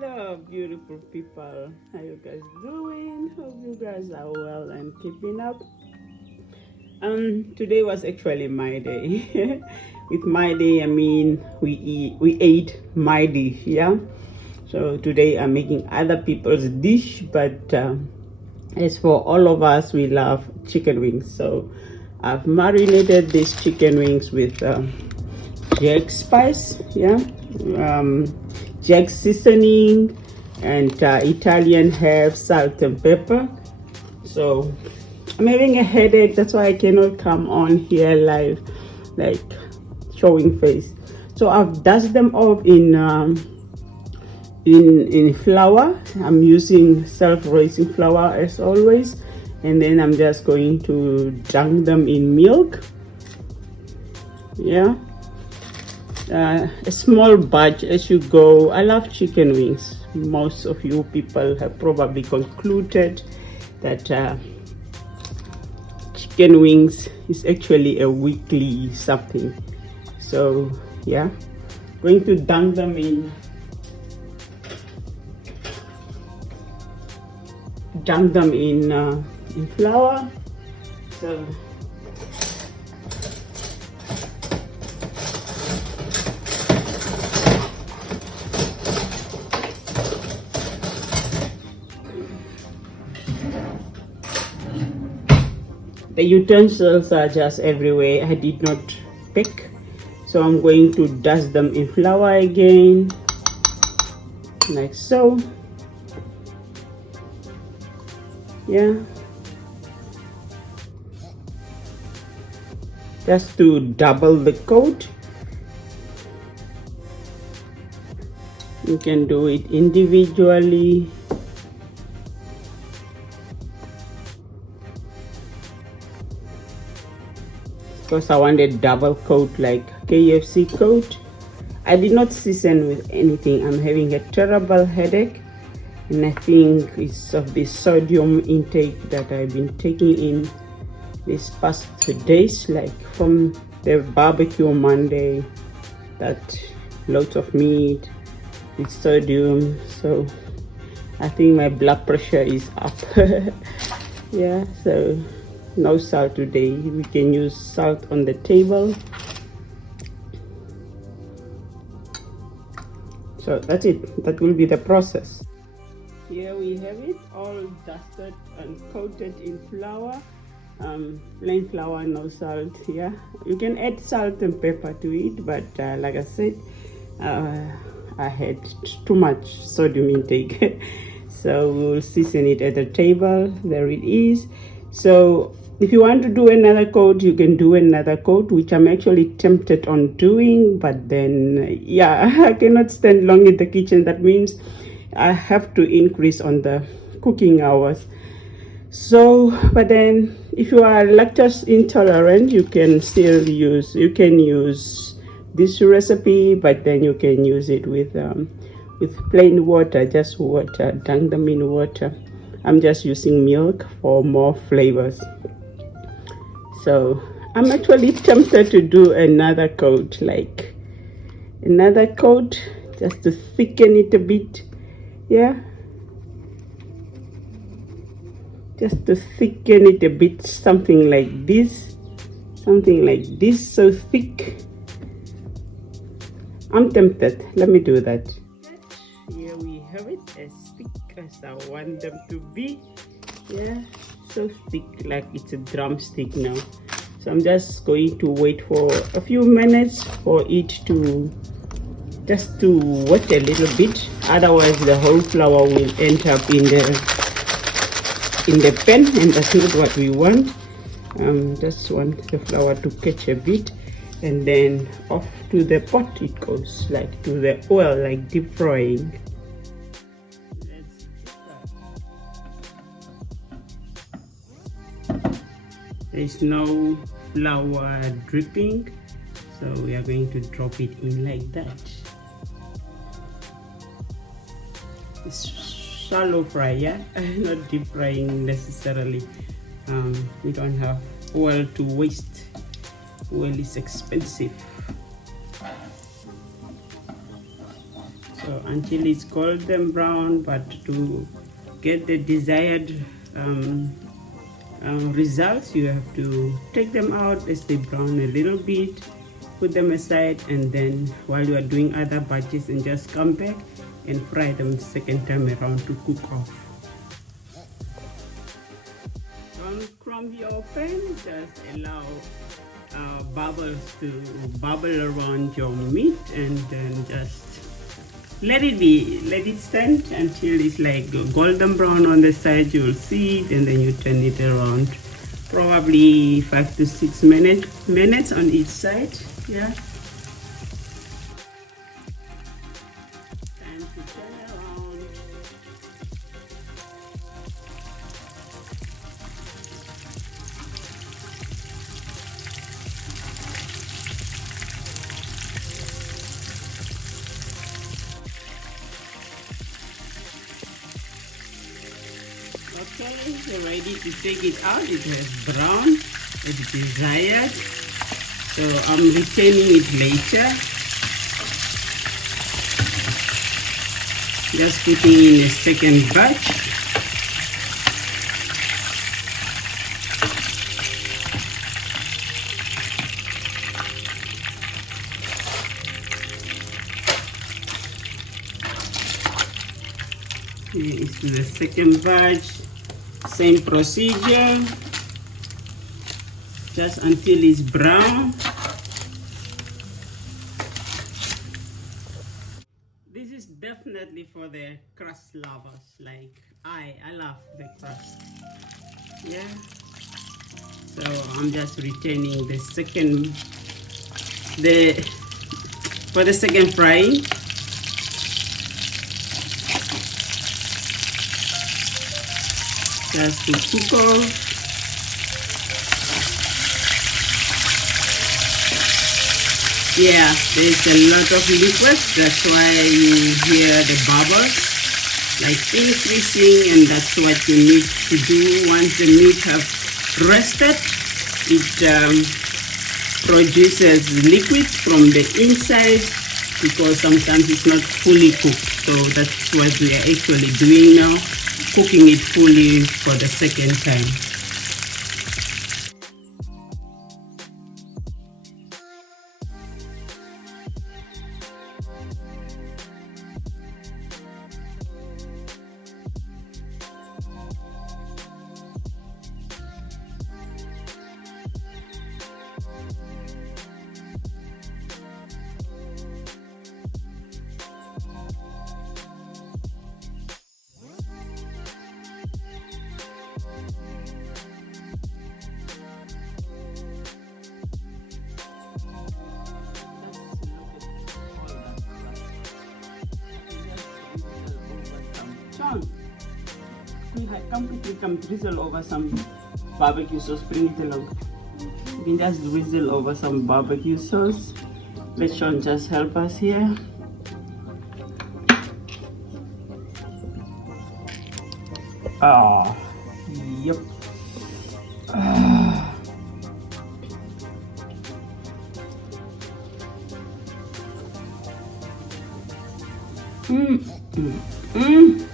Hello, beautiful people. How you guys doing? Hope you guys are well and keeping up. Today was actually my day. With my day, I mean we ate my dish, yeah. So today I'm making other people's dish, but as for all of us, we love chicken wings. So I've marinated these chicken wings with jack spice, yeah, jack seasoning, and Italian herbs, salt and pepper. So I'm having a headache, that's why I cannot come on here live, like showing face. So I've dusted them off in flour. I'm using self-raising flour as always, and then I'm just going to dunk them in milk. Yeah, a small batch as you go. I love chicken wings. Most of you people have probably concluded that chicken wings is actually a weekly something. So yeah, going to dunk them in flour. So the utensils are just everywhere. I did not pick, so I'm going to dust them in flour again, like so. Yeah, just to double the coat. You can do it individually. Because I wanted double coat like KFC coat. I did not season with anything. I'm having a terrible headache, and I think it's of the sodium intake that I've been taking in these past 2 days, like from the barbecue Monday, that lots of meat with sodium. So I think my blood pressure is up. Yeah, so no salt today. We can use salt on the table. So that's it. That will be the process. Here we have it, all dusted and coated in flour. Plain flour, no salt. Yeah, you can add salt and pepper to it, but like I said, I had too much sodium intake. So we'll season it at the table. There it is. So if you want to do another coat, you can do another coat, which I'm actually tempted on doing, but then yeah, I cannot stand long in the kitchen. That means I have to increase on the cooking hours. So, but then if you are lactose intolerant, you can use this recipe, but then you can use it with plain water, just water. Dunk them in water. I'm just using milk for more flavors. So I'm actually tempted to do another coat, just to thicken it a bit. Yeah, just to thicken it a bit, something like this, so thick. I'm tempted. Let me do that. Here we have it, as thick as I want them to be. Yeah, so thick, like it's a drumstick now. So I'm just going to wait for a few minutes for it to just to wet a little bit, otherwise the whole flour will end up in the pan, and that's not what we want. Just want the flour to catch a bit, and then off to the pot it goes, like to the oil, like deep frying. There's no flour dripping, so we are going to drop it in like that. It's shallow fry, yeah, not deep frying necessarily. We don't have oil to waste. Oil is expensive. So so until it's golden brown. But to get the desired results, you have to take them out as they brown a little bit, put them aside, and then while you are doing other batches, and just come back and fry them second time around to cook off. Don't crumb your pan, just allow bubbles to bubble around your meat, and then just let it stand until it's like golden brown on the side. You'll see it, and then you turn it around, probably 5 to 6 minutes on each side. Yeah, time to turn around. Okay, you're ready to take it out. It has brown as desired, so I'm retaining it later. Just putting in a second batch. Here is the second batch. Same procedure, just until it's brown. This is definitely for the crust lovers. Like I love the crust. Yeah. So I'm just retaining the second, for the second frying. Just to cook off. Yeah, there's a lot of liquid, that's why you hear the bubbles like increasing, and that's what you need to do. Once the meat have rested, it produces liquids from the inside, because sometimes it's not fully cooked. So that's what we are actually doing now, cooking it fully for the second time. Come drizzle over some barbecue sauce. Bring it along. You can just drizzle over some barbecue sauce. Let Sean just help us here. Yep. Mmm.